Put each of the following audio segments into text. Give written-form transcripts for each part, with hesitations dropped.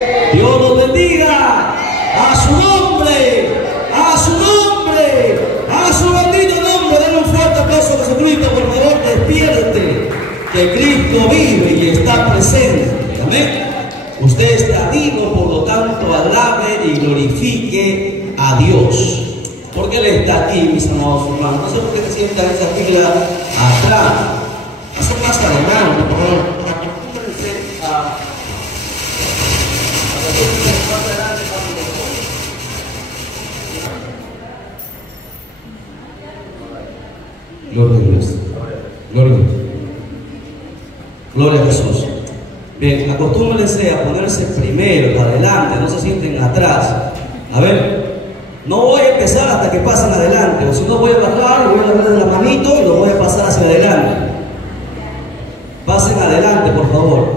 Dios los bendiga. A su nombre, a su nombre, a su bendito nombre. Denle un fuerte aplauso a Jesucristo, por favor, despierte. Que Cristo vive y está presente. Amén. Usted está vivo, por lo tanto, alabe y glorifique a Dios. Porque Él está aquí, mis amados hermanos. No sé por qué se sientan en esa fila atrás. Hacer más adelante, por favor. Acostúmbrense a Gloria a Dios. Gloria a Dios. Gloria a Jesús. Bien, acostúmbrense a ponerse primero, adelante, no se sienten atrás. A ver, no voy a empezar hasta que pasen adelante, o si no voy a bajar, voy a darle de la manito y lo voy a pasar hacia adelante. Pasen adelante, por favor.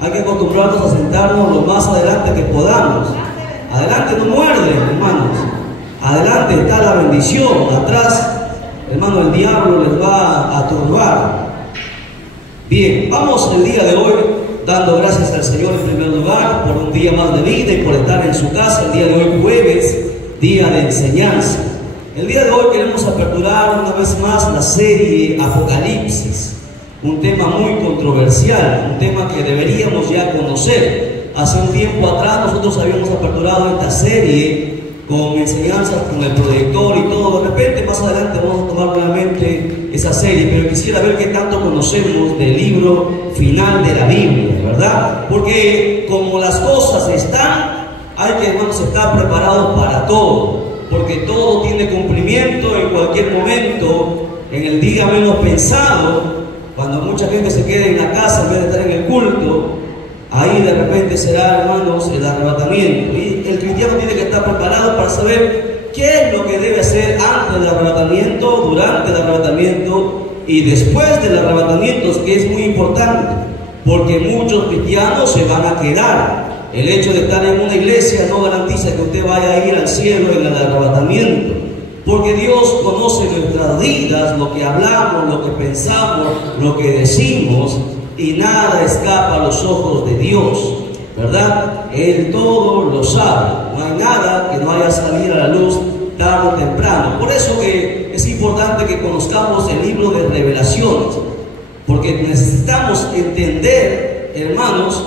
Hay que acostumbrarnos a sentarnos lo más adelante que podamos. Adelante no muerden, hermanos. Adelante está la bendición. Atrás, hermano, el diablo les va a turbar. Bien, vamos el día de hoy dando gracias al Señor en primer lugar por un día más de vida y por estar en su casa. El día de hoy, jueves, día de enseñanza. El día de hoy queremos aperturar una vez más la serie Apocalipsis. Un tema muy controversial, un tema que deberíamos ya conocer. Hace un tiempo atrás nosotros habíamos aperturado esta serie con enseñanzas, con el proyector y todo. De repente más adelante vamos a tomar nuevamente esa serie, pero quisiera ver qué tanto conocemos del libro final de la Biblia, ¿verdad? Porque como las cosas están, hay que, hermanos, estar preparados para todo, porque todo tiene cumplimiento en cualquier momento, en el día menos pensado. Cuando mucha gente se quede en la casa en vez de estar en el culto, ahí de repente será, hermanos, el arrebatamiento. Y el cristiano tiene que estar preparado para saber qué es lo que debe hacer antes del arrebatamiento, durante el arrebatamiento y después del arrebatamiento, que es muy importante, porque muchos cristianos se van a quedar. El hecho de estar en una iglesia no garantiza que usted vaya a ir al cielo en el arrebatamiento. Porque Dios conoce nuestras vidas, lo que hablamos, lo que pensamos, lo que decimos, y nada escapa a los ojos de Dios, ¿verdad? Él todo lo sabe. No hay nada que no haya salido a la luz tarde o temprano. Por eso que es importante que conozcamos el libro de Revelaciones, porque necesitamos entender, hermanos,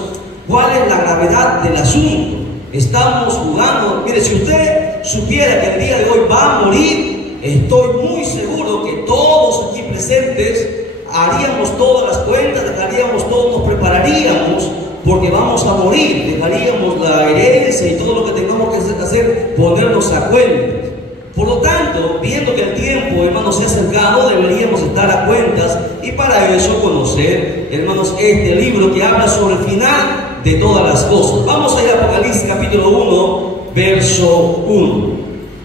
cuál es la gravedad del asunto. Estamos jugando. Mire, si usted supiera que el día de hoy va a morir, estoy muy seguro que todos aquí presentes haríamos todas las cuentas, dejaríamos todo, nos prepararíamos, porque vamos a morir, dejaríamos la herencia y todo lo que tengamos que hacer, ponernos a cuentas. Por lo tanto, viendo que el tiempo, hermanos, se ha acercado, deberíamos estar a cuentas, y para eso conocer, hermanos, este libro que habla sobre el final de todas las cosas. Vamos a ir a Apocalipsis capítulo 1, verso 1.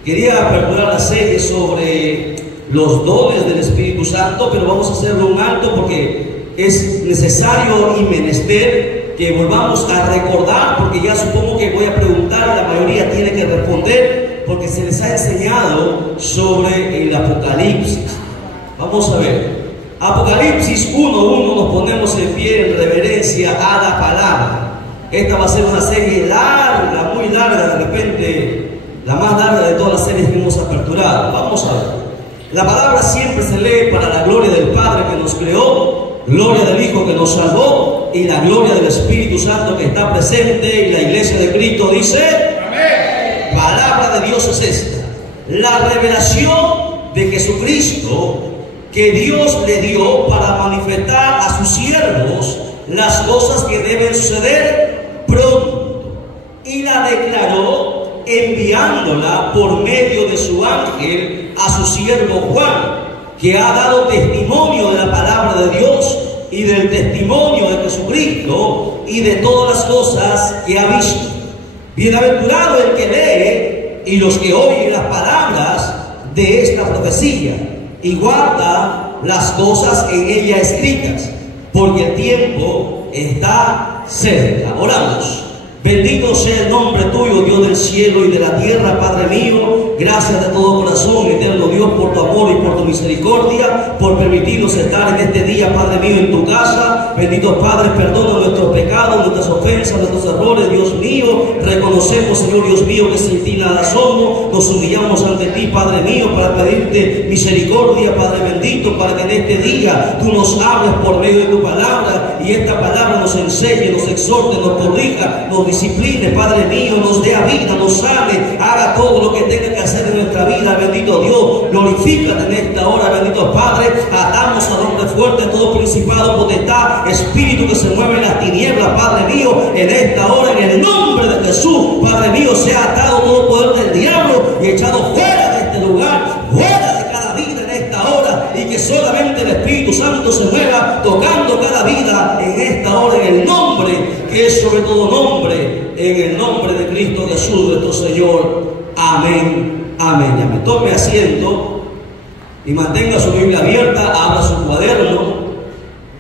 Quería aperturar la serie sobre los dones del Espíritu Santo, pero vamos a hacerlo un alto porque es necesario y menester que volvamos a recordar, porque ya supongo que voy a preguntar y la mayoría tiene que responder, porque se les ha enseñado sobre el Apocalipsis. Vamos a ver. Apocalipsis 1:1, nos ponemos en pie en reverencia a la palabra. Esta va a ser una serie larga, muy larga, de repente la más larga de todas las series que hemos aperturado. Vamos a ver. La palabra siempre se lee para la gloria del Padre que nos creó, gloria del Hijo que nos salvó y la gloria del Espíritu Santo que está presente. Y la iglesia de Cristo dice: amén. Palabra de Dios es esta: la revelación de Jesucristo que Dios le dio para manifestar a sus siervos las cosas que deben suceder pronto, y la declaró enviándola por medio de su ángel a su siervo Juan, que ha dado testimonio de la palabra de Dios y del testimonio de Jesucristo y de todas las cosas que ha visto. Bienaventurado el que lee y los que oyen las palabras de esta profecía y guarda las cosas en ella escritas, porque el tiempo está cerca. Oramos. Bendito sea el nombre tuyo, Dios del cielo y de la tierra, Padre mío. Gracias de todo corazón, eterno Dios, por tu amor y por tu misericordia, por permitirnos estar en este día, Padre mío, en tu casa. Bendito Padre, perdona nuestros pecados, nuestras ofensas, nuestros errores, Dios mío. Reconocemos, Señor Dios mío, que sin ti nada somos. Nos humillamos ante ti, Padre mío, para pedirte misericordia, Padre bendito, para que en este día tú nos hables por medio de tu palabra y esta palabra nos enseñe, nos exhorte, nos corrija, nos discipline, Padre mío, nos dé a vida, nos sane, haga todo lo que tenga que hacer en nuestra vida. Bendito Dios, glorifícate en esta hora, bendito Padre. Atamos al hombre fuerte, todo principado, potestad, espíritu que se mueve en las tinieblas, Padre mío, en esta hora, en el nombre de Jesús, Padre mío, sea atado todo poder del diablo y echado fuera de este lugar, fuera de cada vida en esta hora, y que solamente el Espíritu Santo se mueva tocando cada vida en esta hora, en el nombre que es sobre todo nombre, en el nombre de Cristo Jesús nuestro Señor. Amén, amén, amén. Tome asiento y mantenga su Biblia abierta, abra su cuaderno.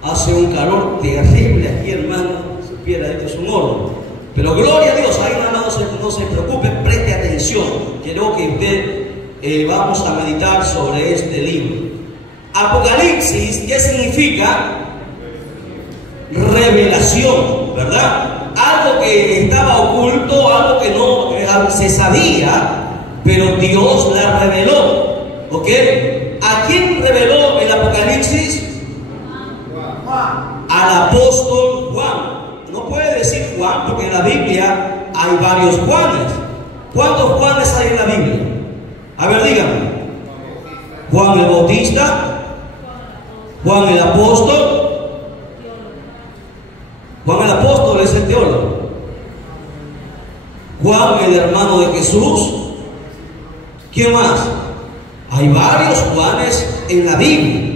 Hace un calor terrible aquí, hermano, supiera, esto es un horno. Pero gloria a Dios, ahí nada más no se preocupe, preste atención. Quiero que usted vamos a meditar sobre este libro. Apocalipsis, ¿qué significa? Revelación, ¿verdad? Algo que estaba oculto, algo que no se sabía, pero Dios la reveló. ¿Ok? ¿A quién reveló el Apocalipsis? Al apóstol Juan. No puede decir Juan porque en la Biblia hay varios Juanes. ¿Cuántos Juanes hay en la Biblia? A ver, díganme. Juan el Bautista, Juan el apóstol. Juan el apóstol es el teólogo. Juan el hermano de Jesús. ¿Quién más? Hay varios Juanes en la Biblia.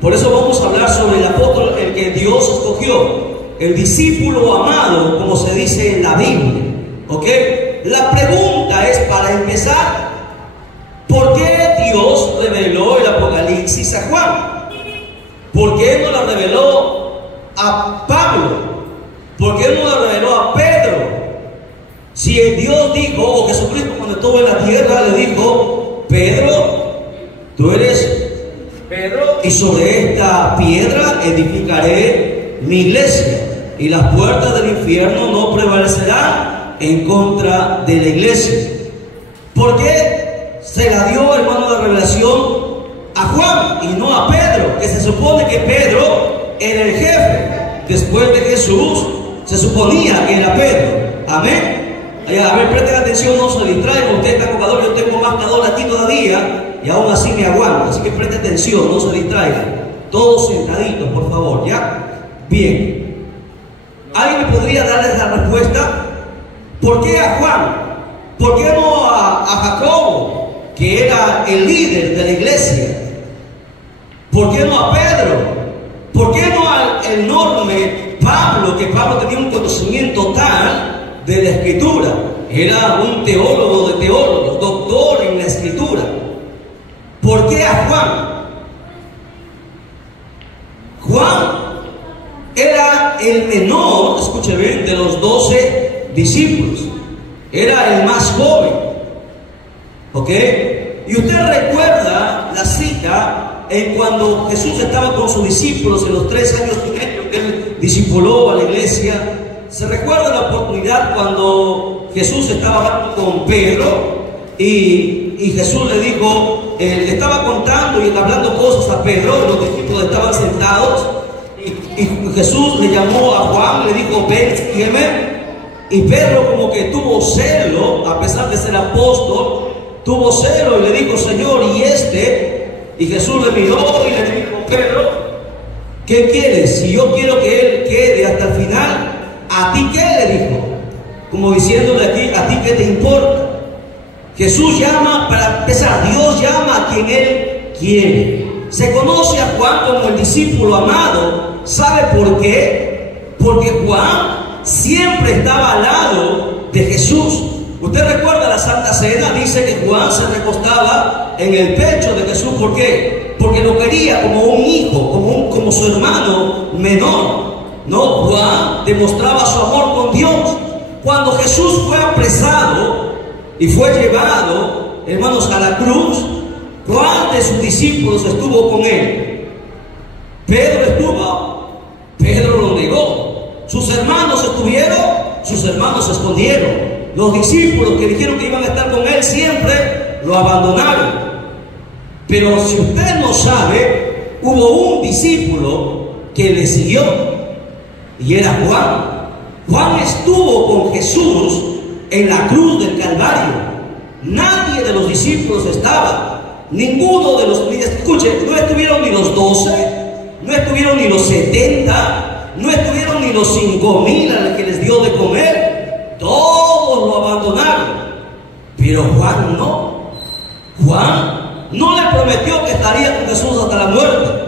Por eso vamos a hablar sobre el apóstol, el que Dios escogió, el discípulo amado, como se dice en la Biblia. ¿Ok? La pregunta es, para empezar, ¿por qué Dios reveló el Apocalipsis a Juan? ¿Por qué no la reveló a Pablo? ¿Por qué no la reveló a Pedro? Si el Dios dijo, o Jesucristo cuando estuvo en la tierra le dijo, Pedro, tú eres Pedro, y sobre esta piedra edificaré mi iglesia, y las puertas del infierno no prevalecerán en contra de la iglesia. ¿Por qué se la dio, hermano, la revelación a Juan y no a Pedro? Que se supone que Pedro era el jefe. Después de Jesús, se suponía que era Pedro. Amén. A ver, presten atención, no se distraigan. Usted está con calor, yo tengo más calor aquí todavía y aún así me aguanto. Así que presten atención, no se distraigan. Todos sentaditos, por favor, ¿ya? Bien. ¿Alguien me podría darles la respuesta? ¿Por qué a Juan? ¿Por qué no a Jacobo, que era el líder de la iglesia? ¿Por qué no a Pedro? ¿Por qué no al enorme Pablo, que Pablo tenía un conocimiento tal de la escritura? Era un teólogo de teólogos, doctor en la escritura. ¿Por qué a Juan? Juan era el menor, escuche bien, de los 12 discípulos. Era el más joven. ¿Ok? Y usted recuerda la cita en cuando Jesús estaba con sus discípulos en los 3 años y medio que él discipuló a la iglesia. ¿Se recuerda la oportunidad cuando Jesús estaba hablando con Pedro y Jesús le dijo, le estaba contando y hablando cosas a Pedro, los discípulos estaban sentados y Jesús le llamó a Juan, le dijo, ven, sígueme. Y Pedro como que tuvo celo, a pesar de ser apóstol, tuvo celo y le dijo, Señor, ¿y este? Y Jesús le miró y le dijo, Pedro, ¿qué quieres? Si yo quiero que él quede hasta el final, ¿a ti qué? Le dijo, como diciéndole aquí, ¿a ti qué te importa? Jesús llama, para empezar, Dios llama a quien Él quiere. Se conoce a Juan como el discípulo amado. ¿Sabe por qué? Porque Juan siempre estaba al lado de Jesús. Usted recuerda la Santa Cena, dice que Juan se recostaba en el pecho de Jesús. ¿Por qué? Porque lo quería como un hijo, como su hermano menor. No, Juan demostraba su amor con Dios. cuando Jesús fue apresado y fue llevado, hermanos, a la cruz, ¿cuál de sus discípulos estuvo con él? Pedro estuvo, Pedro lo negó. Sus hermanos estuvieron, sus hermanos se escondieron. Los discípulos que dijeron que iban a estar con él siempre, lo abandonaron. Pero si usted no sabe, hubo un discípulo que le siguió, y era Juan. Juan estuvo con Jesús en la cruz del Calvario. Nadie de los discípulos estaba. Ninguno de los, escuche, no estuvieron ni los 12, no estuvieron ni los 70, no estuvieron ni los 5,000 a los que les dio de comer. Todos lo abandonaron. Pero Juan no. Juan no le prometió que estaría con Jesús hasta la muerte.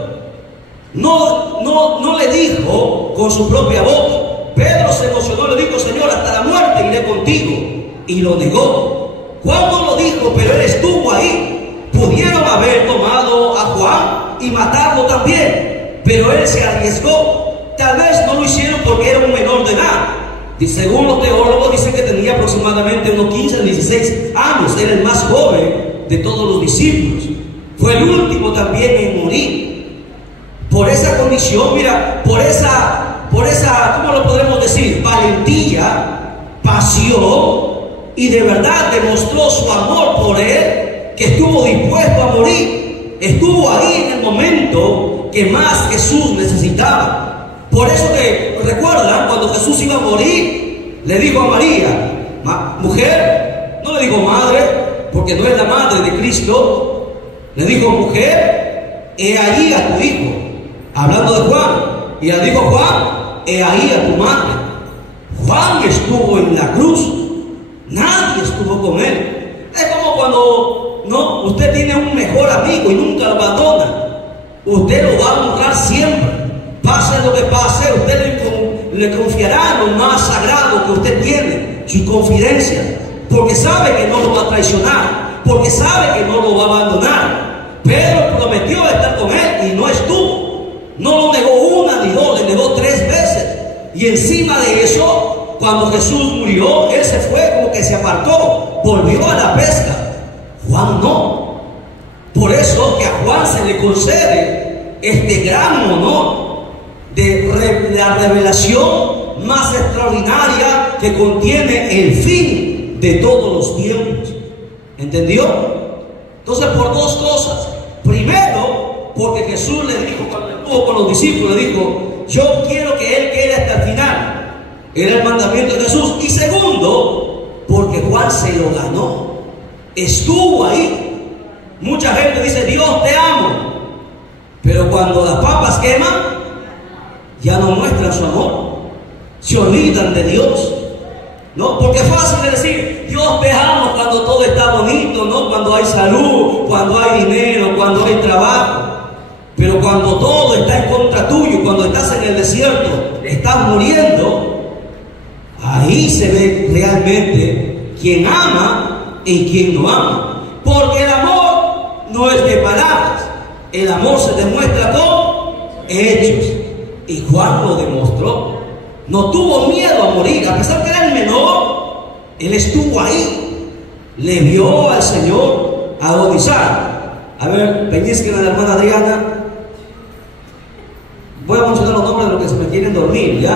No le dijo con su propia boca. Pedro se emocionó, le dijo: Señor, hasta la muerte iré contigo. Y lo negó. Juan no lo dijo, pero él estuvo ahí. Pudieron haber tomado a Juan y matarlo también, pero él se arriesgó. Tal vez no lo hicieron porque era un menor de edad. Y según los teólogos dicen que tenía aproximadamente unos 15 o 16 años. Era el más joven de todos los discípulos. Fue el último también en morir. Por esa condición, mira, por esa, ¿cómo lo podemos decir? Valentía, pasión, y de verdad demostró su amor por él, que estuvo dispuesto a morir. Estuvo ahí en el momento que más Jesús necesitaba. Por eso que, ¿recuerdan? Cuando Jesús iba a morir, le dijo a María, mujer, no le dijo madre, porque no es la madre de Cristo. Le dijo: mujer, he ahí a tu hijo. Hablando de Juan. Y le dijo: Juan, he ahí a tu madre. Juan estuvo en la cruz. Nadie estuvo con él. Es como cuando usted tiene un mejor amigo y nunca lo abandona. Usted lo va a honrar siempre. Pase lo que pase, usted le confiará lo más sagrado que usted tiene, su confidencia, porque sabe que no lo va a traicionar, porque sabe que no lo va a abandonar. Pedro prometió estar con él y no estuvo. No lo negó una ni dos, le negó 3 veces. Y encima de eso, cuando Jesús murió, él se fue, como que se apartó, volvió a la pesca. Juan no. Por eso que a Juan se le concede este gran honor de la revelación más extraordinaria que contiene el fin de todos los tiempos. ¿Entendió? Entonces, por 2 cosas. Primero, porque Jesús le dijo, cuando estuvo con los discípulos, le dijo: yo quiero que él quede hasta el final. Era el mandamiento de Jesús. Y segundo, porque Juan se lo ganó. Estuvo ahí. Mucha gente dice: Dios te amo. Pero cuando las papas queman, ya no muestran su amor. Se olvidan de Dios, ¿no? Porque es fácil de decir: Dios te amo cuando todo está bonito, ¿no? Cuando hay salud, cuando hay dinero, cuando hay trabajo. Pero cuando todo está en contra tuyo, cuando estás en el desierto, estás muriendo, ahí se ve realmente quién ama y quién no ama. Porque el amor no es de palabras, el amor se demuestra con hechos. Y Juan lo demostró. No tuvo miedo a morir, a pesar que era el menor. Él estuvo ahí, le vio al Señor agonizar. A ver, pellizquen a la hermana Adriana. Voy a mencionar los nombres de los que se me quieren dormir, ¿ya?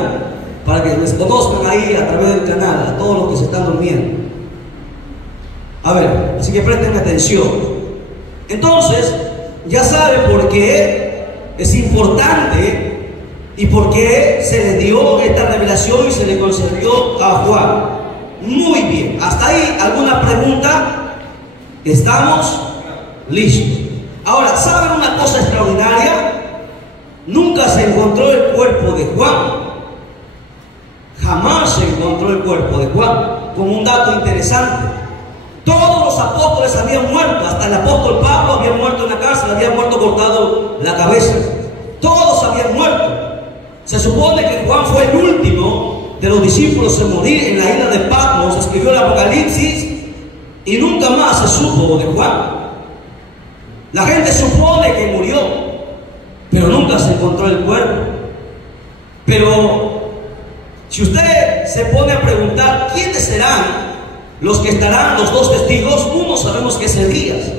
Para que les conozcan ahí a través del canal, a todos los que se están durmiendo. A ver, así que presten atención. Entonces, ya saben por qué es importante y por qué se le dio esta revelación y se le concedió a Juan. Muy bien, hasta ahí, ¿alguna pregunta? ¿Estamos listos? Ahora, ¿saben una cosa extraordinaria? Nunca se encontró el cuerpo de Juan. Jamás se encontró el cuerpo de Juan. Como un dato interesante, todos los apóstoles habían muerto. Hasta el apóstol Pablo había muerto en la cárcel, había muerto cortado la cabeza. Todos habían muerto. Se supone que Juan fue el último de los discípulos en morir en la isla de Patmos. Escribió el Apocalipsis y nunca más se supo de Juan. La gente supone que murió, pero nunca se encontró el cuerpo. Pero si usted se pone a preguntar quiénes serán los que estarán los dos testigos, uno sabemos que es Elías,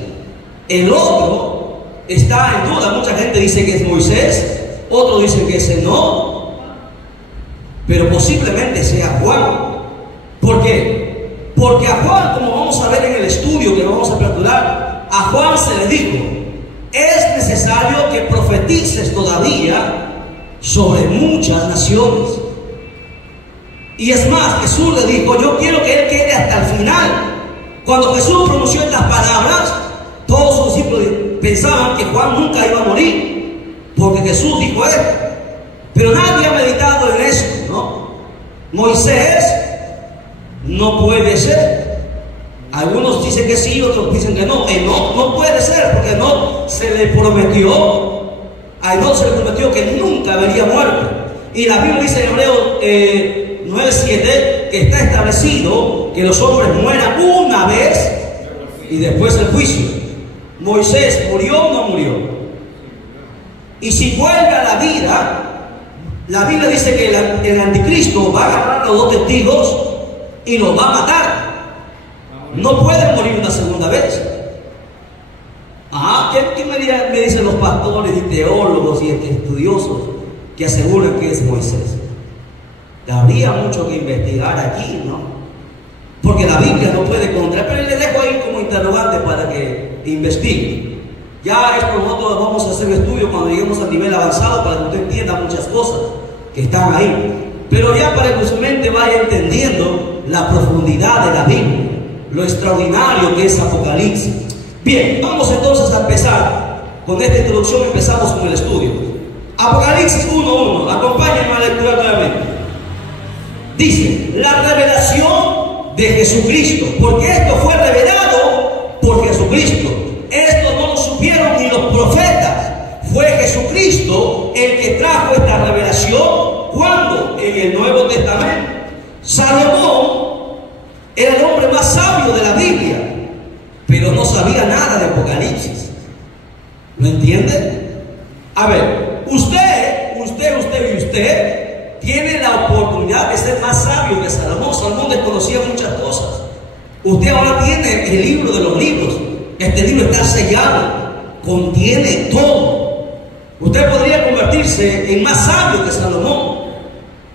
el otro está en duda. Mucha gente dice que es Moisés, otro dice que es Enoc, pero posiblemente sea Juan. ¿Por qué? Porque a Juan, como vamos a ver en el estudio que vamos a aperturar, a Juan se le dijo: es necesario que profetices todavía sobre muchas naciones. Y es más, Jesús le dijo: yo quiero que él quede hasta el final. Cuando Jesús pronunció estas palabras, todos sus discípulos pensaban que Juan nunca iba a morir, porque Jesús dijo esto. Pero nadie ha meditado en eso, ¿no? Moisés no puede ser. Algunos dicen que sí, otros dicen que no. Enoc no puede ser, porque Enoc se le prometió, a Enoc se le prometió que nunca vería muerte. Y la Biblia dice en Hebreos 9:7 que está establecido que los hombres mueran una vez y después el juicio. Moisés murió o no murió. Y si vuelve a la vida, la Biblia dice que el anticristo va a agarrar a los dos testigos y los va a matar. No pueden morir una segunda vez. ¿Qué me dicen los pastores y teólogos y estudiosos que aseguran que es Moisés? Habría mucho que investigar aquí, ¿no? Porque la Biblia no puede contra, pero le dejo ahí como interrogante para que investigue. Ya esto nosotros vamos a hacer el estudio cuando lleguemos al nivel avanzado, para que usted entienda muchas cosas que están ahí. Pero ya para que su mente vaya entendiendo la profundidad de la Biblia, lo extraordinario que es Apocalipsis. Bien, vamos entonces a empezar con esta introducción. Empezamos con el estudio. Apocalipsis 1:1, acompáñenme a lecturar nuevamente. Dice: la revelación de Jesucristo, porque esto fue revelado por Jesucristo. Esto no lo supieron ni los profetas. Fue Jesucristo el que trajo esta revelación. ¿Cuándo? En el Nuevo Testamento. Salomón era el hombre más sabio de la Biblia, pero no sabía nada de Apocalipsis. ¿Lo entiende? A ver, usted tiene la oportunidad de ser más sabio que Salomón. Salomón desconocía muchas cosas. Usted ahora tiene el libro de los libros. Este libro está sellado, contiene todo. Usted podría convertirse en más sabio que Salomón,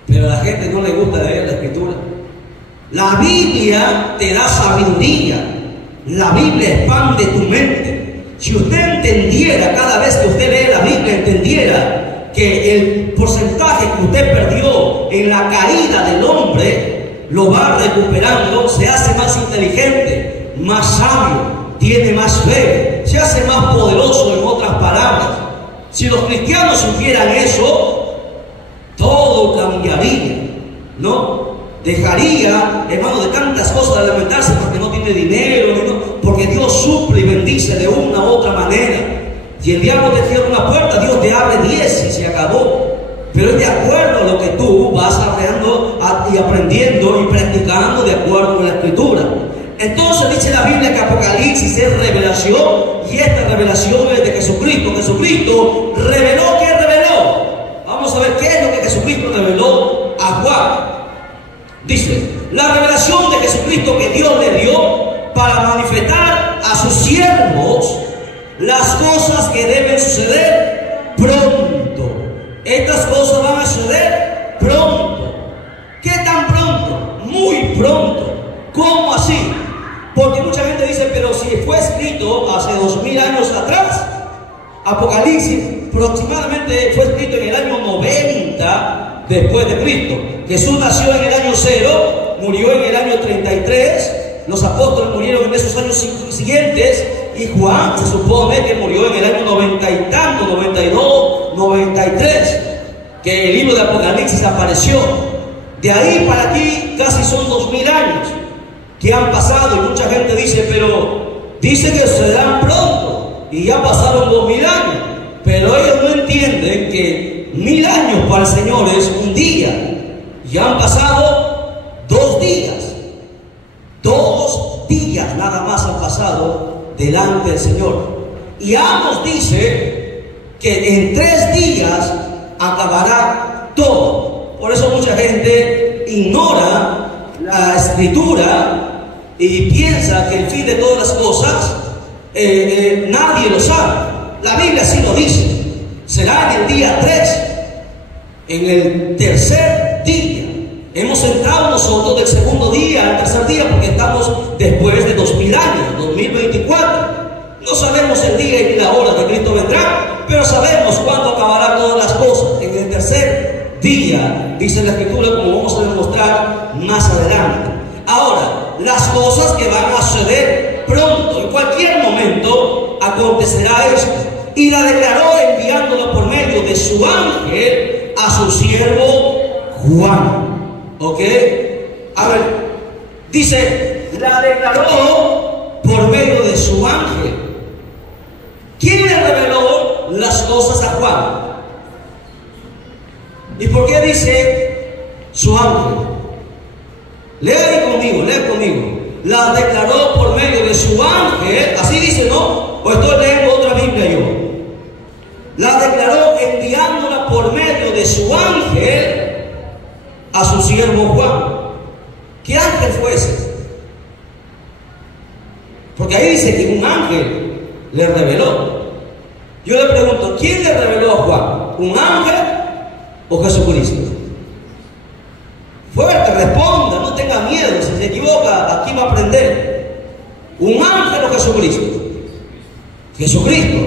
pero a la gente no le gusta leer la Escritura. La Biblia te da sabiduría. La Biblia expande tu mente. Si usted entendiera, cada vez que usted lee la Biblia, entendiera que el porcentaje que usted perdió en la caída del hombre lo va recuperando, se hace más inteligente, más sabio, tiene más fe, se hace más poderoso, en otras palabras. Si los cristianos supieran eso, todo cambiaría, ¿no? Dejaría, hermano, de tantas cosas de lamentarse porque no tiene dinero, porque Dios suple y bendice de una u otra manera. Si el diablo te cierra una puerta, Dios te abre 10 y se acabó. Pero es de acuerdo a lo que tú vas aprendiendo y aprendiendo y practicando de acuerdo con la Escritura. Entonces dice la Biblia que Apocalipsis es revelación, y esta revelación es de Jesucristo. Jesucristo reveló, ¿qué reveló? Vamos a ver qué es lo que Jesucristo reveló a Juan. Dice: la revelación de Jesucristo que Dios le dio para manifestar a sus siervos las cosas que deben suceder pronto. Estas cosas van a suceder pronto. ¿Qué tan pronto? Muy pronto. ¿Cómo así? Porque mucha gente dice: pero si fue escrito hace 2000 años atrás. Apocalipsis aproximadamente fue escrito en el año 90 después de Cristo. Jesús nació en el año 0, murió en el año 33. Los apóstoles murieron en esos años siguientes, y Juan se supone que murió en el año 90 y tanto, 92, 93, que el libro de Apocalipsis apareció. De ahí para aquí casi son 2000 años que han pasado, y mucha gente dice: pero dice que se dan pronto, y ya pasaron 2000 años. Pero ellos no entienden que 1000 años para el Señor es un día. Ya han pasado 2 días. 2 días nada más han pasado delante del Señor. Y Amos dice que en 3 días acabará todo. Por eso mucha gente ignora la escritura y piensa que el fin de todas las cosas nadie lo sabe. La Biblia sí lo dice. Será en el día 3, en el tercer día. Hemos entrado nosotros del segundo día al tercer día porque estamos después de 2000 años, 2024. No sabemos el día y la hora que Cristo vendrá, pero sabemos cuándo acabarán todas las cosas. En el tercer día, dice la Escritura, como vamos a demostrar más adelante. Ahora, las cosas que van a suceder pronto, en cualquier momento, acontecerá esto. Y la declaró enviándola por medio de su ángel a su siervo Juan. ¿Ok? A ver, dice, la declaró por medio de su ángel. ¿Quién le reveló las cosas a Juan? ¿Y por qué dice su ángel? Lea conmigo, lea conmigo. La declaró por medio de su ángel. Así dice, ¿no? ¿O estoy leyendo otra Biblia yo? La declaró enviándola por medio de su ángel a su siervo Juan. ¿Qué ángel fue ese? Porque ahí dice que un ángel le reveló. Yo le pregunto, ¿quién le reveló a Juan? ¿Un ángel o Jesucristo? Fuerte, responda, no tenga miedo. Si se equivoca, aquí va a aprender. ¿Un ángel o Jesucristo? Jesucristo.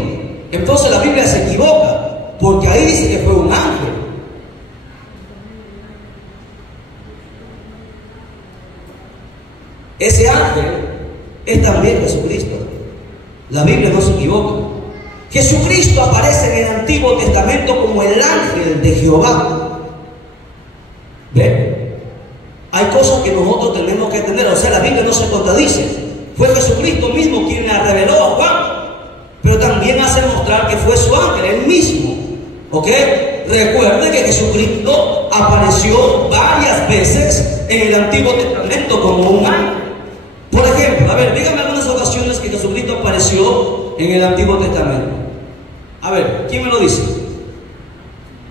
Entonces la Biblia se equivoca, porque ahí dice que fue un ángel. Ese ángel es también Jesucristo. La Biblia no se equivoca. Jesucristo aparece en el Antiguo Testamento como el ángel de Jehová. ¿Ven? Hay cosas que nosotros tenemos que entender. O sea, la Biblia no se contradice. Fue Jesucristo mismo quien la reveló a Juan, pero también hace mostrar que fue su ángel, él mismo. ¿Ok? Recuerde que Jesucristo apareció varias veces en el Antiguo Testamento como un ángel. Por ejemplo, a ver, dígame algunas ocasiones que Jesucristo apareció en el Antiguo Testamento. A ver, ¿quién me lo dice?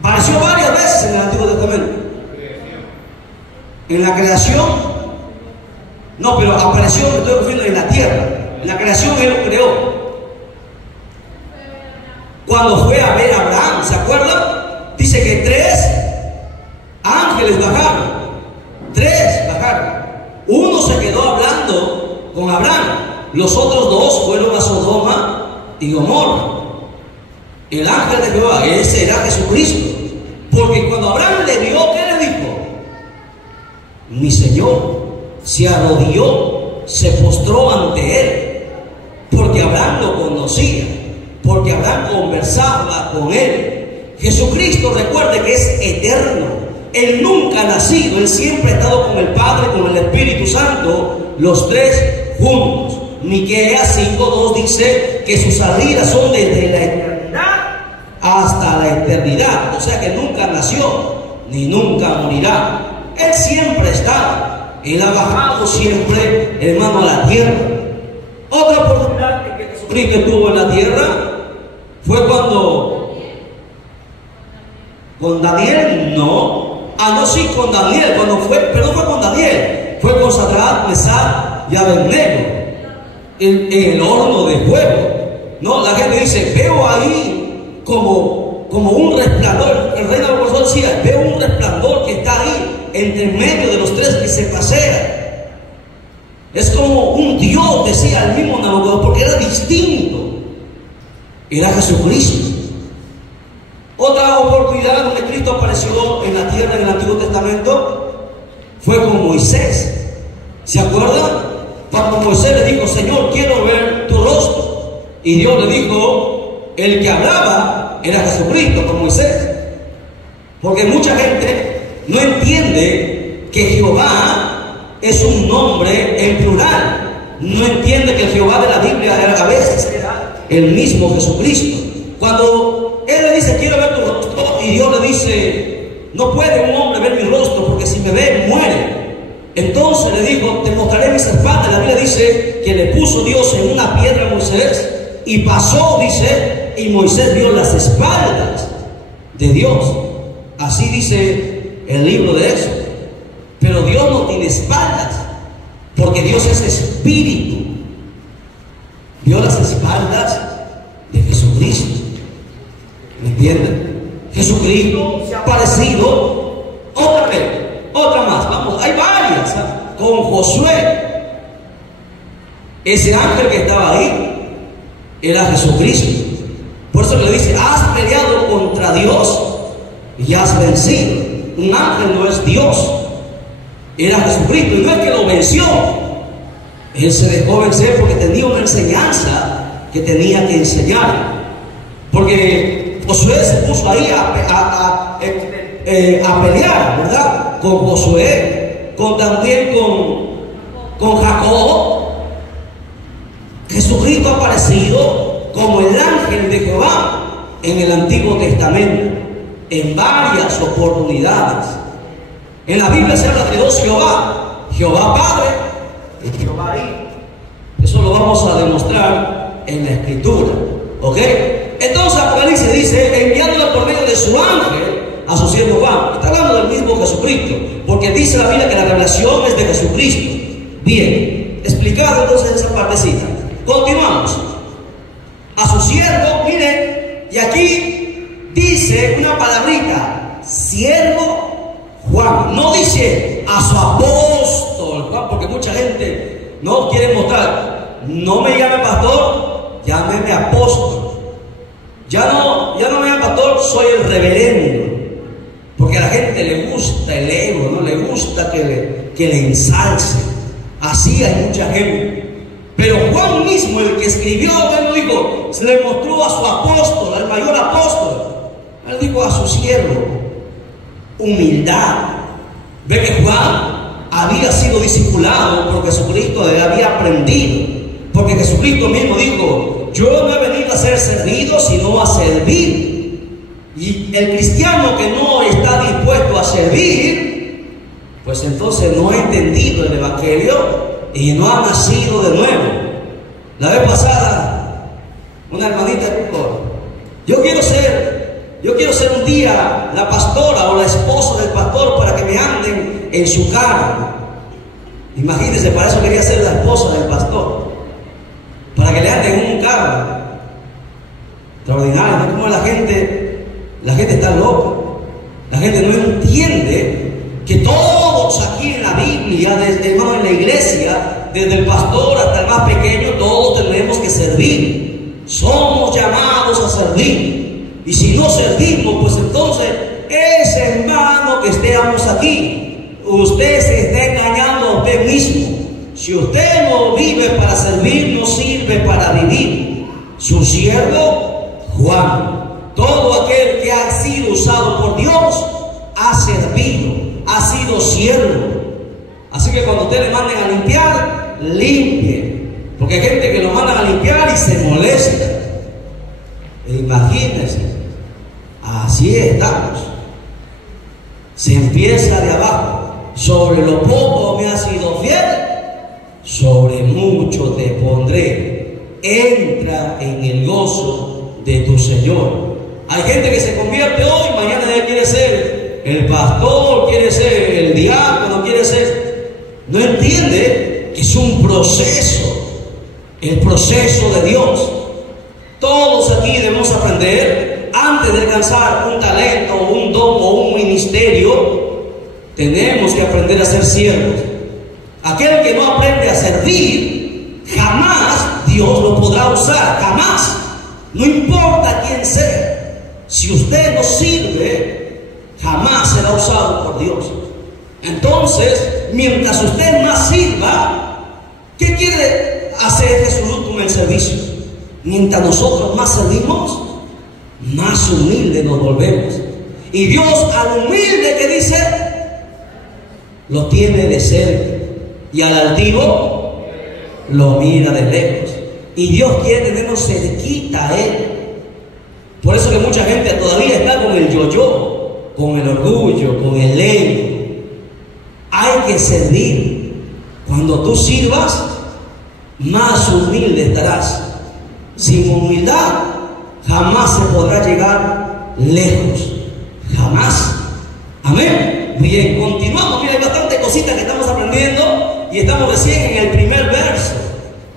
Apareció varias veces en el Antiguo Testamento. En la creación, no, pero apareció, me estoy refiriendo, en la tierra. En la creación él lo creó. Cuando fue a ver a Abraham, ¿se acuerdan? Dice que 3 ángeles bajaron. 3 bajaron. Uno se quedó hablando con Abraham. Los otros 2 fueron a Sodoma y Gomorra. El ángel de Jehová, ese era Jesucristo. Porque cuando Abraham le vio, ¿qué le dijo? Mi Señor. Se arrodilló, se postró ante él. Porque Abraham lo conocía. Porque Abraham conversaba con él. Jesucristo, recuerde que es eterno. Él nunca ha nacido. Él siempre ha estado con el Padre, con el Espíritu Santo, los 3 juntos. Miqueas 5:2 dice que sus salidas son desde la eternidad hasta la eternidad. O sea que nunca nació ni nunca morirá. Él siempre está. Él ha bajado siempre, hermano, a la tierra. Otra oportunidad que Jesucristo estuvo en la tierra fue cuando con Daniel, no. No, sí, con Daniel, cuando fue, pero no fue con Daniel, fue con Sadrach, Mesach y Abednego en el horno de fuego. No, la gente dice, veo ahí como un resplandor. El rey Nabucodonosor decía, veo un resplandor que está ahí entre medio de los 3 que se pasea. Es como un Dios, decía el mismo Nabucodonosor, porque era distinto. Era Jesucristo. Otra oportunidad donde Cristo apareció en la tierra en el Antiguo Testamento fue con Moisés. ¿Se acuerdan? Cuando Moisés le dijo, Señor, quiero ver tu rostro. Y Dios le dijo, el que hablaba era Jesucristo con Moisés. Porque mucha gente no entiende que Jehová es un nombre en plural. No entiende que el Jehová de la Biblia a veces era el mismo Jesucristo. Cuando Él le dice, quiero ver tu rostro, y Dios le dice, no puede un hombre ver mi rostro, porque si me ve, muere. Entonces le dijo, te mostraré mis espaldas. La Biblia dice que le puso Dios en una piedra a Moisés, y pasó, dice, y Moisés vio las espaldas de Dios. Así dice el libro de Éxodo. porque Dios es espíritu. Vio las espaldas de Jesucristo. ¿Me entienden? Jesucristo se ha aparecido otra vez, otra más. Vamos, hay varias. Con Josué. Ese ángel que estaba ahí era Jesucristo. Por eso le dice: has peleado contra Dios y has vencido. Un ángel no es Dios, era Jesucristo. Y no es que lo venció, él se dejó vencer porque tenía una enseñanza que tenía que enseñar. Porque Josué se puso ahí a pelear, ¿verdad? Con Josué, también con Jacob. Jesucristo ha aparecido como el ángel de Jehová en el Antiguo Testamento en varias oportunidades. En la Biblia se habla de dos Jehová: Jehová Padre y Jehová Hijo. Eso lo vamos a demostrar en la Escritura, ¿ok? Entonces Apocalipsis dice: enviándolo por medio de su ángel a su siervo Juan. Está hablando del mismo Jesucristo, porque dice la Biblia que la revelación es de Jesucristo. Bien, explicado entonces esa partecita. Continuamos. A su siervo, miren, y aquí dice una palabrita: siervo Juan. No dice a su apóstol Juan, porque mucha gente no quiere mostrar: no me llame pastor, llámeme apóstol. Ya no me llame pastor, soy el reverendo. Porque a la gente le gusta el ego, no le gusta que le ensalce. Así hay mucha gente. Pero Juan mismo, el que escribió, él dijo, se le mostró a su apóstol, al mayor apóstol. Él dijo a su siervo: humildad. Ve que Juan había sido discipulado por Jesucristo, él había aprendido. Porque Jesucristo mismo dijo: yo no he venido a ser servido, sino a servir. Y el cristiano que no está dispuesto a servir, pues entonces no ha entendido el evangelio y no ha nacido de nuevo. La vez pasada, una hermanita dijo: yo quiero ser un día la pastora o la esposa del pastor para que me anden en su carro. Imagínense, para eso quería ser la esposa del pastor, para que le anden en un carro. Extraordinario, ¿no? Como la gente está loca. La gente no entiende que todos aquí en la Biblia, desde en la iglesia, desde el pastor hasta el más pequeño, todos tenemos que servir. Somos llamados a servir. Y si no servimos, pues entonces es en vano que estemos aquí. Usted se está engañando a usted mismo. Si usted no vive para servir, no sirve para vivir. Su siervo Juan. Todo aquel que ha sido usado por Dios ha servido, ha sido siervo. Así que cuando usted le manden a limpiar, limpie. Porque hay gente que lo mandan a limpiar y se molesta. Imagínense, así estamos. Se empieza de abajo. Sobre lo poco me has sido fiel, sobre mucho te pondré. Entra en el gozo de tu Señor. Hay gente que se convierte hoy, mañana ya quiere ser el pastor, quiere ser el diácono, quiere ser... No entiende que es un proceso, el proceso de Dios. Todos aquí debemos aprender, antes de alcanzar un talento, un don o un ministerio, tenemos que aprender a ser siervos. Aquel que no aprende a servir, jamás Dios lo podrá usar, jamás. No importa quién sea. Si usted no sirve, jamás será usado por Dios. Entonces, mientras usted más sirva, ¿qué quiere hacer Jesús con el servicio? Mientras nosotros más servimos, más humildes nos volvemos. Y Dios al humilde que dice, lo tiene de cerca, y al altivo lo mira de lejos. Y Dios quiere tenernos cerquita a Él. Por eso que mucha gente todavía está con el yo-yo, con el orgullo, con el ego. Hay que servir. Cuando tú sirvas, más humilde estarás. Sin humildad jamás se podrá llegar lejos. Jamás. Amén. Bien, continuamos. Mira, hay bastantes cositas que estamos aprendiendo. y estamos recién en el primer verso.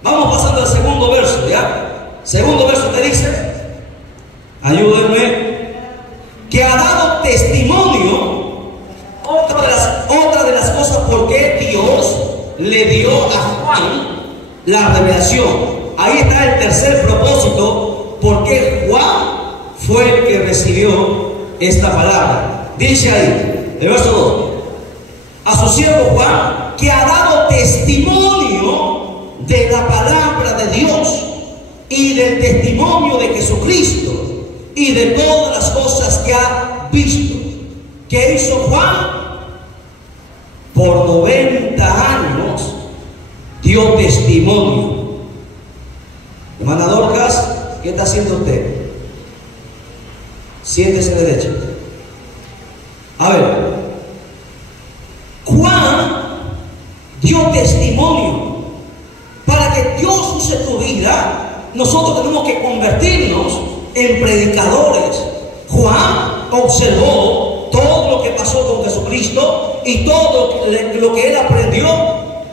Vamos pasando al segundo verso, ¿ya? Segundo verso que dice, ayúdenme, que ha dado testimonio, otra de las cosas por qué Dios le dio a Juan la revelación. Ahí está el tercer propósito, porque Juan fue el que recibió esta palabra. Dice ahí, el verso 2, a su siervo Juan, que ha dado testimonio de la palabra de Dios y del testimonio de Jesucristo y de todas las cosas que ha visto. ¿Qué hizo Juan? Por 90 años dio testimonio. Hermana Dorcas, ¿qué está haciendo usted? Siéntese derecho. A ver, Juan dio testimonio. Para que Dios use tu vida, nosotros tenemos que convertirnos en predicadores. Juan observó todo lo que pasó con Jesucristo y todo lo que él aprendió,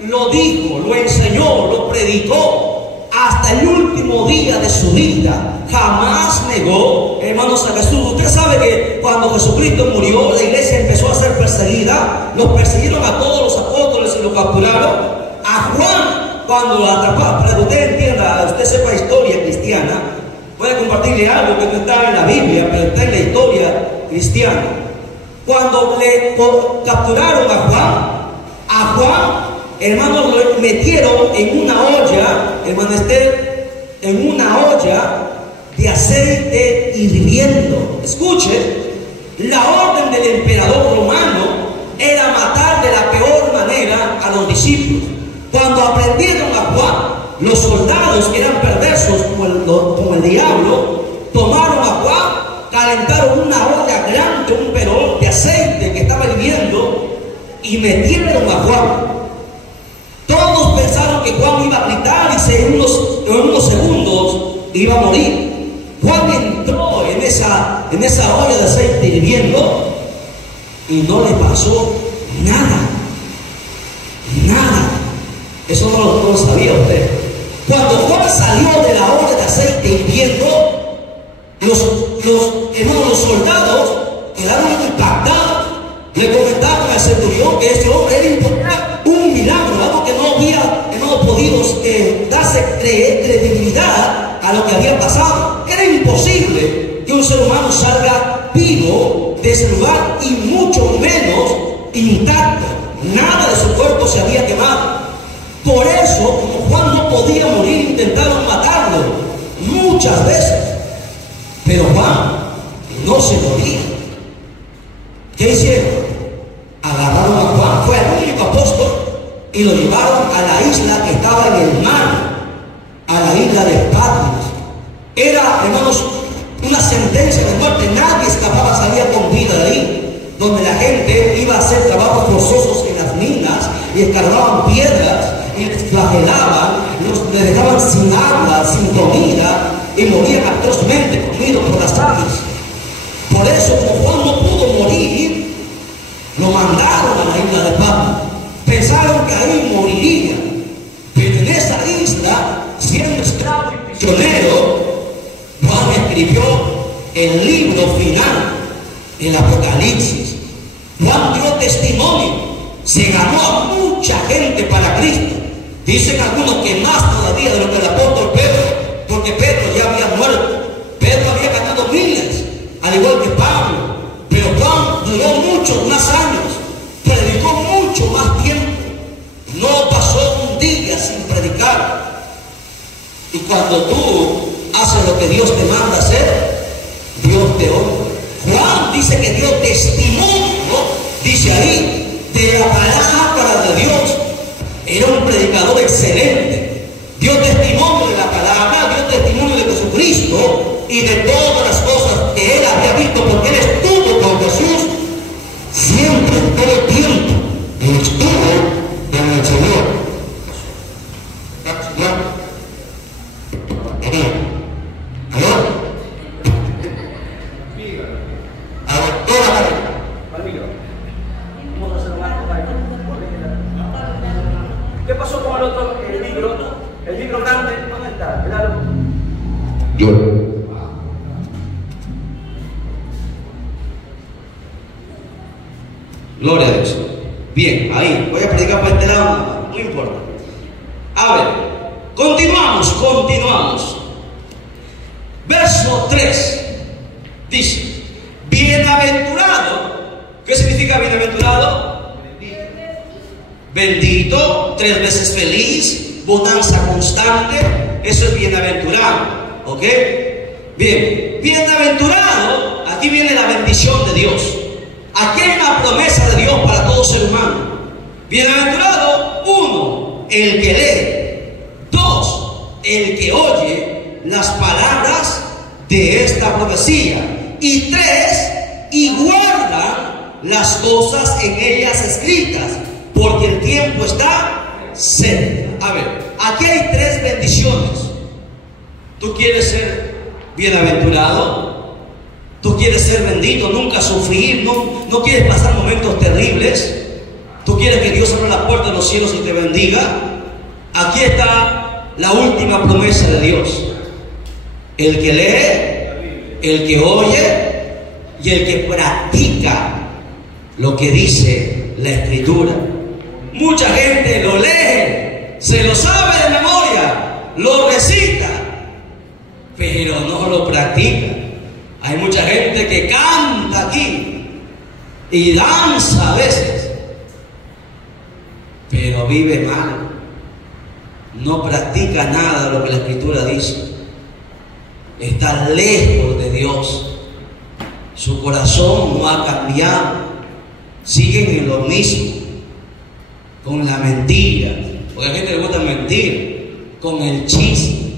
lo dijo, lo enseñó, lo predicó hasta el último día de su vida. Jamás negó, hermanos, a Jesús. Usted sabe que cuando Jesucristo murió, la iglesia empezó a ser perseguida. Los persiguieron a todos los apóstoles y los capturaron. A Juan, cuando lo atraparon, para que usted entienda, usted sepa historia cristiana, voy a compartirle algo que no está en la Biblia, pero está en la historia cristiana. Cuando le capturaron a Juan, hermanos, lo metieron en una olla, hermano Esther, en una olla de aceite hirviendo. Escuche, la orden del emperador romano era matar de la peor manera a los discípulos. Cuando aprendieron a Juan, los soldados que eran perversos como el diablo, tomaron a Juan, calentaron una olla grande, un perol de aceite que estaba hirviendo y metieron a Juan. Todos pensaron que Juan iba a gritar y en unos segundos iba a morir. Juan entró en esa olla de aceite hirviendo y no le pasó nada. Nada. Eso no lo sabía usted. Cuando Juan salió de la olla de aceite hirviendo, los soldados quedaron impactados. Le comentaron al centurión que ese hombre era un milagro, algo que no había podido darse credibilidad a lo que había pasado. Era imposible que un ser humano salga vivo de ese lugar y mucho menos intacto. Nada de su cuerpo se había quemado. Por eso, como Juan no podía morir, intentaron matarlo muchas veces. Pero Juan no se moría. ¿Qué hicieron? Agarraron a Juan, fue el único apóstol, y lo llevaron a la isla que estaba en el mar, a la isla de Patmos. Era, hermanos, una sentencia de muerte. Nadie escapaba, salía con vida de ahí, donde la gente iba a hacer trabajos forzosos en las minas y escarbaban piedras y les flagelaban, les dejaban sin agua, sin comida, y morían atrozmente comidos por las aves. Por eso, como Juan no pudo morir, lo mandaron a la isla de Patmos. Pensaron que ahí moriría, pero en esa isla, siendo esclavo y prisionero, Juan escribió el libro final, el Apocalipsis. Juan dio testimonio, se ganó a mucha gente para Cristo. Dicen algunos que más todavía de lo que el apóstol Pedro, porque Pedro ya había muerto. Pedro había ganado miles, al igual que Pablo. Pero Juan duró muchos más años, predicó mucho más tiempo. No pasó un día sin predicar. Y cuando tú haces lo que Dios te manda hacer, Dios te honra. Juan dice que dio testimonio, dice ahí, de la palabra de Dios. Era un predicador excelente. Dio testimonio de la palabra, dio testimonio de Jesucristo y de todas las cosas que él había visto, porque él estuvo con Jesús siempre, todo el tiempo. Él estuvo con el Señor. ¿Qué pasó con el otro libro? El libro grande, ¿dónde está? El árbol. Yo. Gloria a Dios. Bien, ahí, voy a predicar para este lado, no importa. A ver, continuamos. Verso 3 dice: bienaventurado. ¿Qué significa bienaventurado? Bendito, 3 veces feliz, bonanza constante. Eso es bienaventurado, ¿ok? Bien, bienaventurado, aquí viene la bendición de Dios. Aquí hay una promesa de Dios para todo ser humano. Bienaventurado, 1, el que lee. 2, el que oye las palabras de esta profecía. Y 3, y guarda las cosas en ellas escritas, porque el tiempo está cerca. A ver, aquí hay 3 bendiciones. ¿Tú quieres ser bienaventurado? ¿Tú quieres ser bendito, nunca sufrir? ¿No quieres pasar momentos terribles? ¿Tú quieres que Dios abra la puerta de los cielos y te bendiga? Aquí está la última promesa de Dios. El que lee, el que oye y el que practica lo que dice la Escritura. Mucha gente lo lee, se lo sabe de memoria, lo recita, pero no lo practica. Hay mucha gente que canta aquí y danza a veces, pero vive mal, no practica nada de lo que la Escritura dice, está lejos de Dios, su corazón no ha cambiado, siguen en lo mismo, con la mentira, porque a la gente le gusta mentir, con el chisme,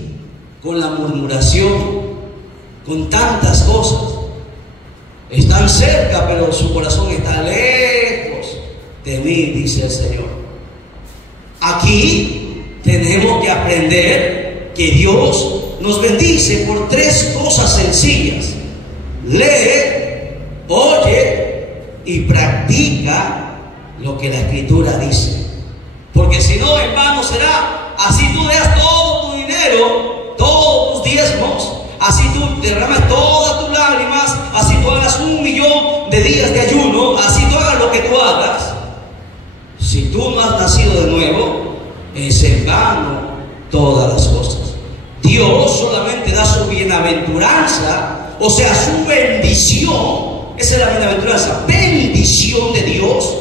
con la murmuración, con tantas cosas. Están cerca, pero su corazón está lejos de mí, dice el Señor. Aquí tenemos que aprender que Dios nos bendice por 3 cosas sencillas: lee, oye y practica lo que la Escritura dice. Porque si no, en vano será. Así tú das todo tu dinero, todos tus diezmos, así tú derramas todas tus lágrimas, así tú hagas 1.000.000 de días de ayuno, así tú hagas lo que tú hagas. Si tú no has nacido de nuevo, es en vano todas las cosas. Dios solamente da su bienaventuranza, o sea, su bendición. Esa es la bienaventuranza, bendición de Dios.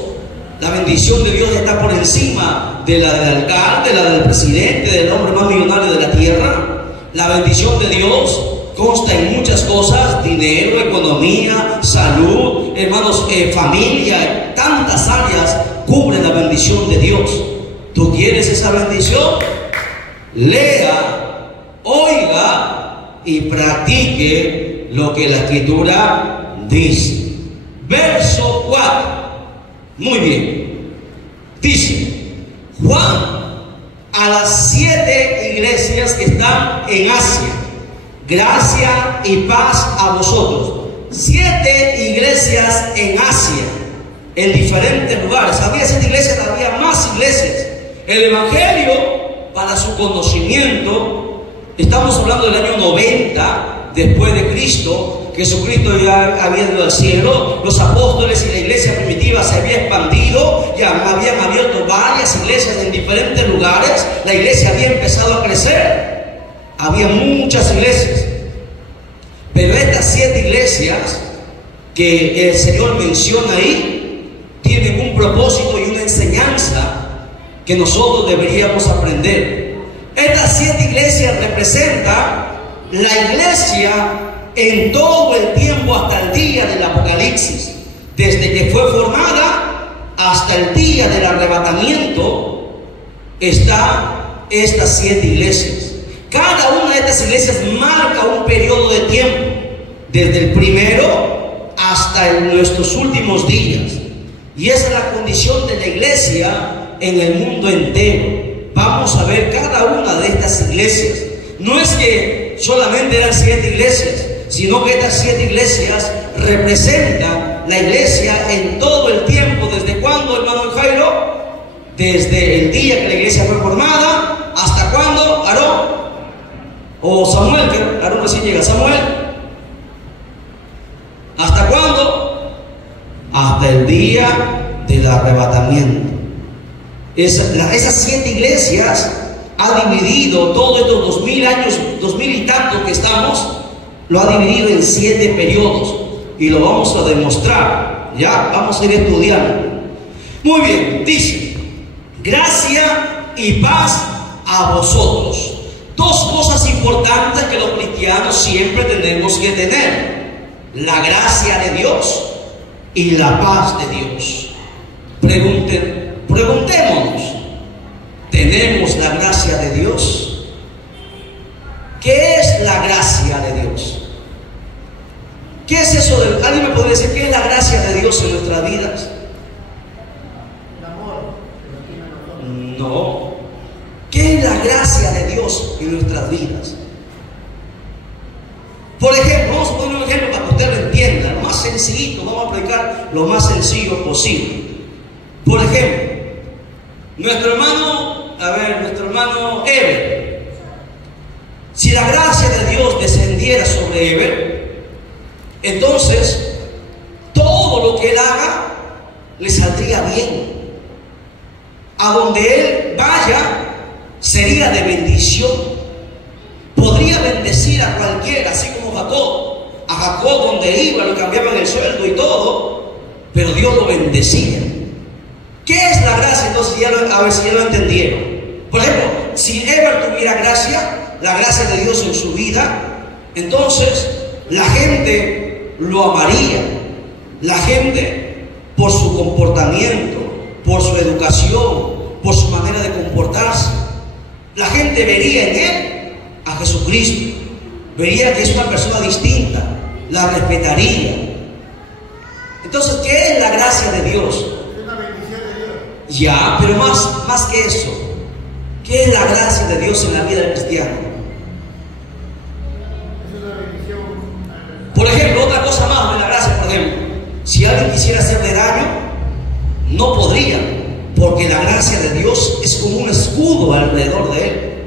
La bendición de Dios está por encima de la del alcalde, de la del presidente, del hombre más millonario de la tierra. La bendición de Dios consta en muchas cosas: dinero, economía, salud, hermanos, familia, tantas áreas cubren la bendición de Dios. ¿Tú quieres esa bendición? Lea, oiga y practique lo que la Escritura dice. Verso 4. Muy bien. Dice Juan a las 7 iglesias que están en Asia: gracia y paz a vosotros. 7 iglesias en Asia, en diferentes lugares. Había 7 iglesias, había más iglesias. El Evangelio, para su conocimiento, estamos hablando del año 90 después de Cristo. Jesucristo ya había ido al cielo, los apóstoles y la iglesia primitiva se había expandido, ya habían abierto varias iglesias en diferentes lugares, la iglesia había empezado a crecer, había muchas iglesias, pero estas 7 iglesias que el Señor menciona ahí tienen un propósito y una enseñanza que nosotros deberíamos aprender. Estas 7 iglesias representan la iglesia en todo el tiempo hasta el día del Apocalipsis. Desde que fue formada hasta el día del arrebatamiento están estas 7 iglesias. Cada una de estas iglesias marca un periodo de tiempo, desde el primero hasta nuestros últimos días. Y esa es la condición de la iglesia en el mundo entero. Vamos a ver cada una de estas iglesias. No es que solamente eran 7 iglesias, sino que estas 7 iglesias representan la iglesia en todo el tiempo. ¿Desde cuándo, hermano Jairo? desde el día que la iglesia fue formada, ¿hasta cuándo? Aarón o Samuel, que Aarón recién llega. Samuel, ¿hasta cuándo? Hasta el día del arrebatamiento. Esas 7 iglesias ha dividido todos estos 2000 años, 2000 y tanto que estamos, lo ha dividido en 7 periodos y lo vamos a demostrar. Ya vamos a ir estudiando. Muy bien, dice: gracia y paz a vosotros. 2 cosas importantes que los cristianos siempre tenemos que tener: la gracia de Dios y la paz de Dios. Preguntémonos, ¿tenemos la gracia de Dios? ¿Qué es la gracia de Dios? ¿Qué es eso? ¿Alguien me podría decir qué es la gracia de Dios en nuestras vidas? No. ¿Qué es la gracia de Dios en nuestras vidas? Por ejemplo, vamos a poner un ejemplo para que usted lo entienda, lo más sencillito, vamos a predicar lo más sencillo posible. Por ejemplo, nuestro hermano Eber, si la gracia de Dios descendiera sobre Eber, entonces todo lo que él haga le saldría bien. A donde él vaya sería de bendición. Podría bendecir a cualquiera, así como Jacob. A Jacob donde iba le cambiaban el sueldo y todo, pero Dios lo bendecía. ¿Qué es la gracia? Entonces a ver si ya lo entendieron. Por ejemplo, si Eber tuviera gracia, la gracia de Dios en su vida, entonces la gente lo amaría. La gente, por su comportamiento, por su educación, por su manera de comportarse, la gente vería en él a Jesucristo, vería que es una persona distinta, la respetaría. Entonces, ¿qué es la gracia de Dios? Es una bendición de Dios. Ya, pero más que eso, ¿qué es la gracia de Dios en la vida del cristiano? Es una bendición. Por ejemplo, otra cosa más de la gracia, por ejemplo, si alguien quisiera hacerle daño, no podría, porque la gracia de Dios es como un escudo alrededor de él.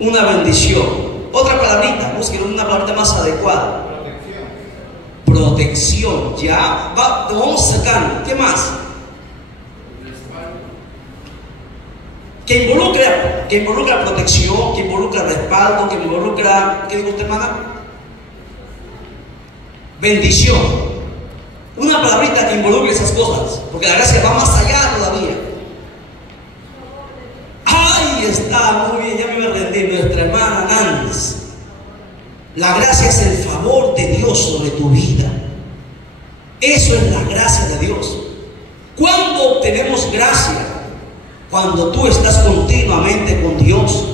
Una bendición. Otra palabrita, busquen una palabrita más adecuada. Protección. Ya, vamos sacando. ¿Qué más? Que involucra protección, que involucra respaldo, que involucra, ¿qué dijo usted, hermana? Bendición. Una palabrita que involucre esas cosas, porque la gracia va más allá todavía. Ahí está, muy bien, ya me iba a rendir nuestra hermana Nancy. La gracia es el favor de Dios sobre tu vida. Eso es la gracia de Dios. ¿Cuándo obtenemos gracia? Cuando tú estás continuamente con Dios,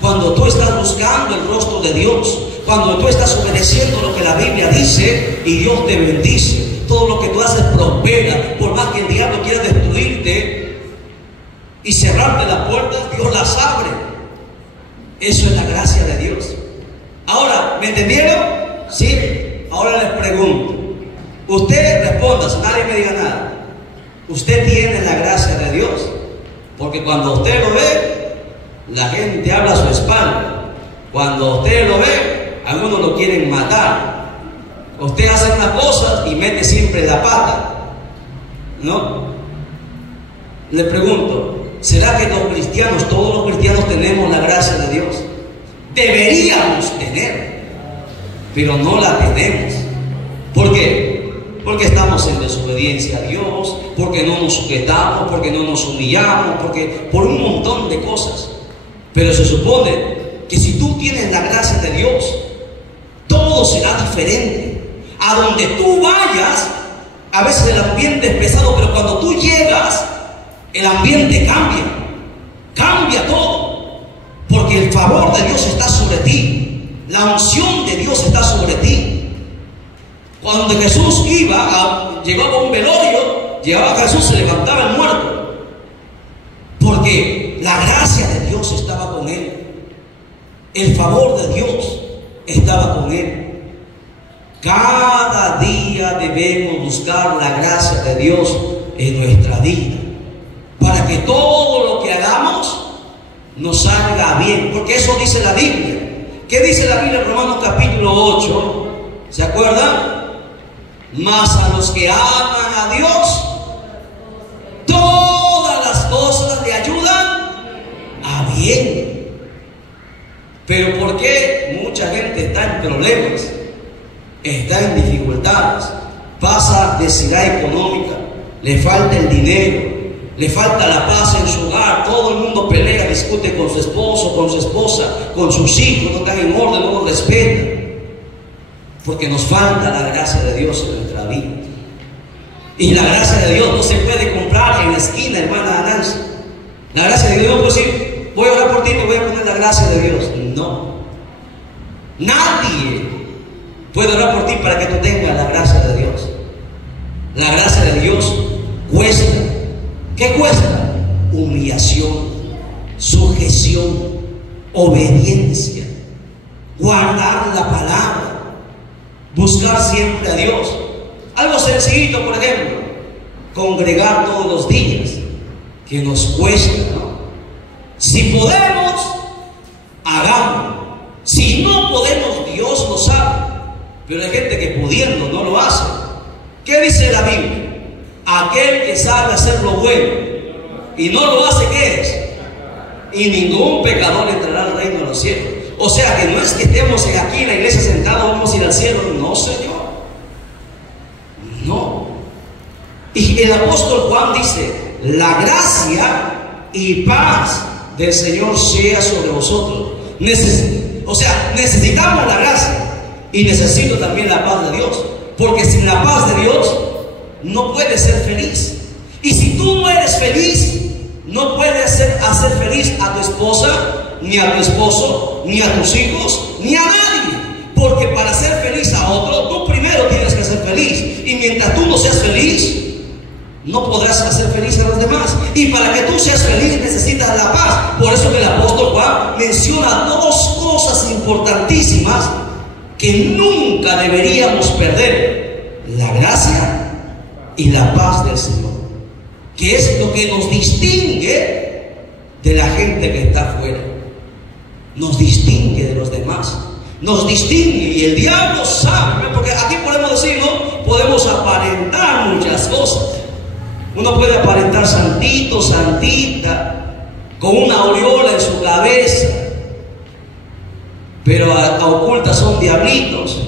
cuando tú estás buscando el rostro de Dios, cuando tú estás obedeciendo lo que la Biblia dice y Dios te bendice. Todo lo que tú haces prospera. Por más que el diablo quiera destruirte y cerrarte las puertas, Dios las abre. Eso es la gracia de Dios. Ahora, ¿me entendieron? Sí. Ahora les pregunto. Usted responda, si nadie me diga nada. ¿Usted tiene la gracia de Dios? Porque cuando usted lo ve, la gente habla a su espalda. Cuando usted lo ve, algunos lo quieren matar. Usted hace unas cosas y mete siempre la pata, ¿no? Le pregunto, ¿será que los cristianos, todos los cristianos tenemos la gracia de Dios? Deberíamos tener, pero no la tenemos. ¿Por qué? Porque estamos en desobediencia a Dios, porque no nos sujetamos, porque no nos humillamos, porque por un montón de cosas. Pero se supone que si tú tienes la gracia de Dios, todo será diferente. A donde tú vayas, a veces el ambiente es pesado, pero cuando tú llegas, el ambiente cambia todo, porque el favor de Dios está sobre ti, la unción de Dios está sobre ti. Cuando Jesús llegaba a un velorio, llegaba Jesús, se levantaba el muerto, porque la gracia de Dios estaba con él, el favor de Dios estaba con él. Cada día debemos buscar la gracia de Dios en nuestra vida. para que todo lo que hagamos nos salga bien, porque eso dice la Biblia. ¿Qué dice la Biblia en Romanos capítulo 8? ¿Se acuerdan? Mas a los que aman a Dios, todas las cosas le ayudan a bien. Pero ¿por qué mucha gente está en problemas? Está en dificultades, pasa necesidad económica, le falta el dinero, le falta la paz en su hogar, todo el mundo pelea, discute con su esposo, con su esposa, con sus hijos, no están en orden, no los respetan, porque nos falta la gracia de Dios en nuestra vida. Y la gracia de Dios no se puede comprar en la esquina, hermana Nancy. La gracia de Dios no puede decir, voy a orar por ti, te voy a poner la gracia de Dios. No, nadie puede orar por ti para que tú tengas la gracia de Dios. La gracia de Dios cuesta. ¿Qué cuesta? Humillación, sujeción, obediencia, guardar la palabra, buscar siempre a Dios. Algo sencillito, por ejemplo, congregar todos los días, que nos cuesta, ¿no? Si podemos, hagamos. Si no podemos, Dios lo sabe. Pero hay gente que pudiendo no lo hace. ¿Qué dice la Biblia? Aquel que sabe hacer lo bueno y no lo hace, ¿qué es? Y ningún pecador entrará al reino de los cielos. O sea que no es que estemos aquí en la iglesia sentados, vamos a ir al cielo. No, Señor. No. Y el apóstol Juan dice, la gracia y paz del Señor sea sobre vosotros. O sea, necesitamos la gracia y necesito también la paz de Dios. Porque sin la paz de Dios no puedes ser feliz. Y si tú no eres feliz, no puedes hacer feliz a tu esposa, ni a tu esposo, ni a tus hijos, ni a nadie. Porque para ser feliz a otro, tú primero tienes que ser feliz. Y mientras tú no seas feliz, no podrás hacer feliz a los demás. Y para que tú seas feliz necesitas la paz. Por eso que el apóstol Juan menciona dos cosas importantísimas que nunca deberíamos perder: la gracia y la paz del Señor, que es lo que nos distingue de la gente que está afuera, nos distingue de los demás, nos distingue. Y el diablo sabe, porque aquí podemos decir, ¿no? Podemos aparentar muchas cosas. Uno puede aparentar santito, santita, con una aureola en su cabeza, pero a ocultas son diablitos,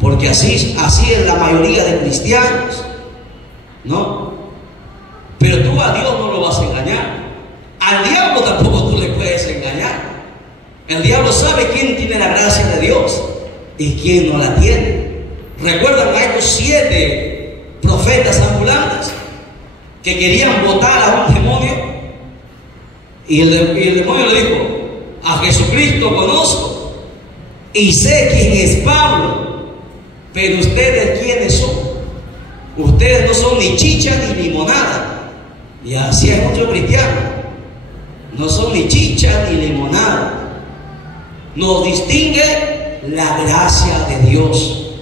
porque así es la mayoría de cristianos, ¿no? Pero tú a Dios no lo vas a engañar, al diablo tampoco tú le puedes engañar. El diablo sabe quién tiene la gracia de Dios y quién no la tiene. ¿Recuerdan a estos 7 profetas ambulantes que querían botar a un demonio? Y el demonio le dijo: a Jesucristo conozco y sé quién es Pablo, pero ustedes ¿quiénes son? Ustedes no son ni chicha ni limonada. Y así hay muchos cristianos, no son ni chicha ni limonada. Nos distingue la gracia de Dios.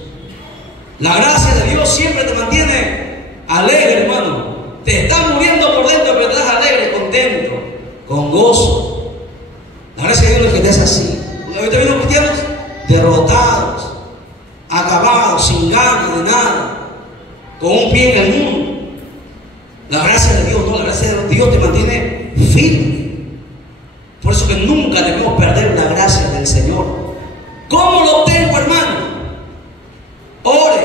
La gracia de Dios siempre te mantiene alegre, hermano. Te estás muriendo por dentro, pero estás alegre, contento, con gozo. La gracia de Dios es que te hace así. Ahorita vienen los cristianos derrotados, acabados, sin ganas de nada, con un pie en el mundo. La gracia de Dios, no, la gracia de Dios te mantiene firme. Por eso que nunca debemos perder la gracia del Señor. ¿Cómo lo obtengo, hermano? Ore,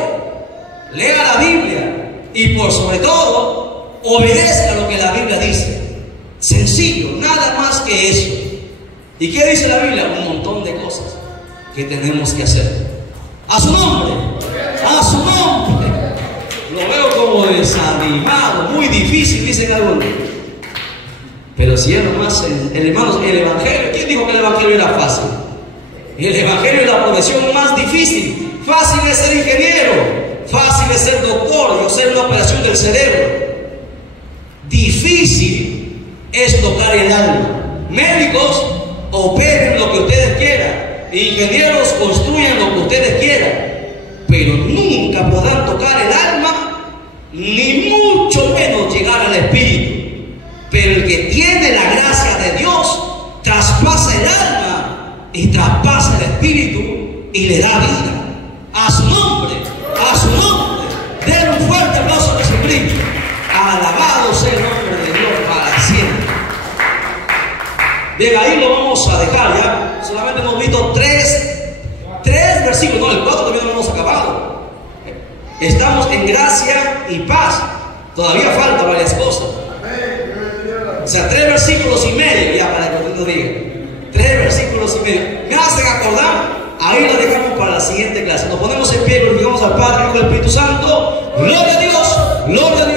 lea la Biblia y por sobre todo obedezca lo que la Biblia dice. Sencillo, nada más que eso. ¿Y qué dice la Biblia? Un montón de cosas que tenemos que hacer. A su nombre, a su nombre. Lo veo como desanimado, muy difícil, dicen algunos. Pero si es nomás, hermanos, el Evangelio, ¿quién dijo que el Evangelio era fácil? El Evangelio es la profesión más difícil. Fácil es ser ingeniero, fácil es ser doctor y hacer una operación del cerebro. Difícil es tocar el alma. Médicos, operen lo que ustedes quieran. Ingenieros, construyan lo que ustedes quieran. Pero nunca podrán tocar el alma, ni mucho menos llegar al espíritu. viene la gracia de Dios, traspasa el alma y traspasa el espíritu y le da vida. A su nombre, a su nombre. Den un fuerte aplauso a Jesucristo. Alabado sea el nombre de Dios para siempre. Bien, ahí lo vamos a dejar ya. Solamente hemos visto tres versículos, no, el 4 todavía no hemos acabado. Estamos en gracia y paz. Todavía faltan varias cosas. O sea, 3 versículos y medio ya para que usted diga. 3 versículos y medio. Me hacen acordar. Ahí lo dejamos para la siguiente clase. Nos ponemos en pie, glorificamos al Padre, Hijo y al Espíritu Santo. Gloria a Dios, gloria a Dios.